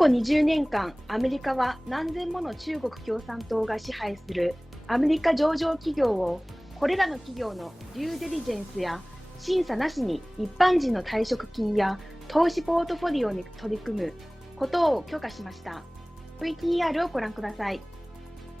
去20年間、アメリカは何千もの中国共産党が支配するアメリカ上場企業を、これらの企業のデューデリジェンスや審査なしに一般人の退職金や投資ポートフォリオに取り組むことを許可しました。VTR をご覧ください。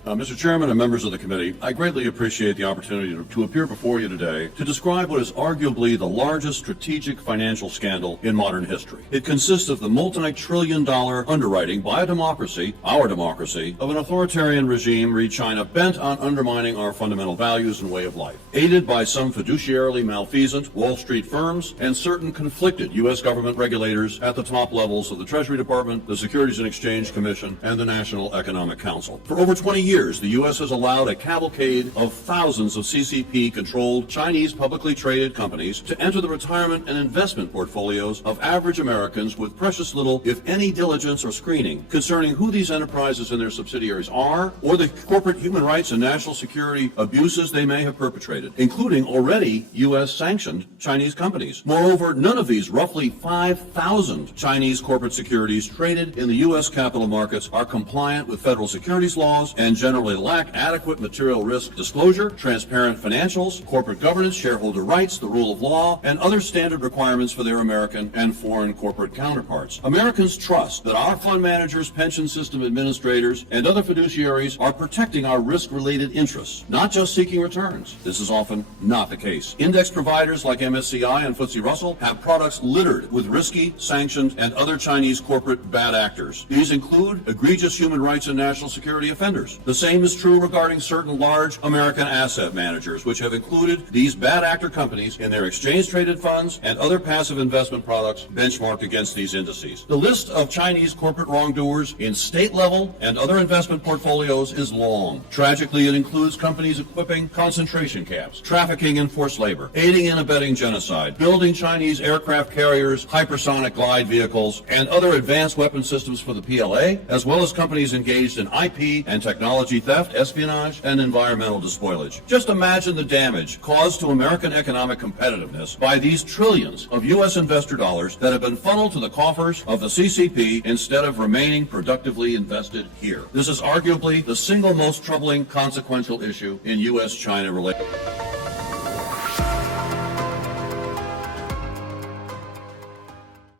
Mr. Chairman and members of the committee, I greatly appreciate the opportunity to appear before you today to describe what is arguably the largest strategic financial scandal in modern history. It consists of the multi-trillion-dollar underwriting by a democracy, our democracy, of an authoritarian regime re China bent on undermining our fundamental values and way of life, aided by some fiduciarily malfeasant Wall Street firms and certain conflicted U.S. government regulators at the top levels of the Treasury Department, the Securities and Exchange Commission, and the National Economic Council. For over 20 years, the U.S. has allowed a cavalcade of thousands of CCP-controlled Chinese publicly traded companies to enter the retirement and investment portfolios of average Americans with precious little, if any, diligence or screening concerning who these enterprises and their subsidiaries are, or the corporate human rights and national security abuses they may have perpetrated, including already U.S.-sanctioned Chinese companies. Moreover, none of these roughly 5,000 Chinese corporate securities traded in the U.S. capital markets are compliant with federal securities laws and generally lack adequate material risk disclosure, transparent financials, corporate governance, shareholder rights, the rule of law, and other standard requirements for their American and foreign corporate counterparts. Americans trust that our fund managers, pension system administrators, and other fiduciaries are protecting our risk-related interests, not just seeking returns. This is often not the case. Index providers like MSCI and FTSE Russell have products littered with risky, sanctioned, and other Chinese corporate bad actors. These include egregious human rights and national security offenders. The same is true regarding certain large American asset managers, which have included these bad actor companies in their exchange-traded funds and other passive investment products benchmarked against these indices. The list of Chinese corporate wrongdoers in state-level and other investment portfolios is long. Tragically, it includes companies equipping concentration camps, trafficking in forced labor, aiding and abetting genocide, building Chinese aircraft carriers, hypersonic glide vehicles, and other advanced weapon systems for the PLA, as well as companies engaged in IP and technology theft, espionage, and environmental despoilage. Just imagine the damage caused to American economic competitiveness by these trillions of U.S. investor dollars that have been funneled to the coffers of the CCP instead of remaining productively invested here. This is arguably the single most troubling consequential issue in U.S.-China relations.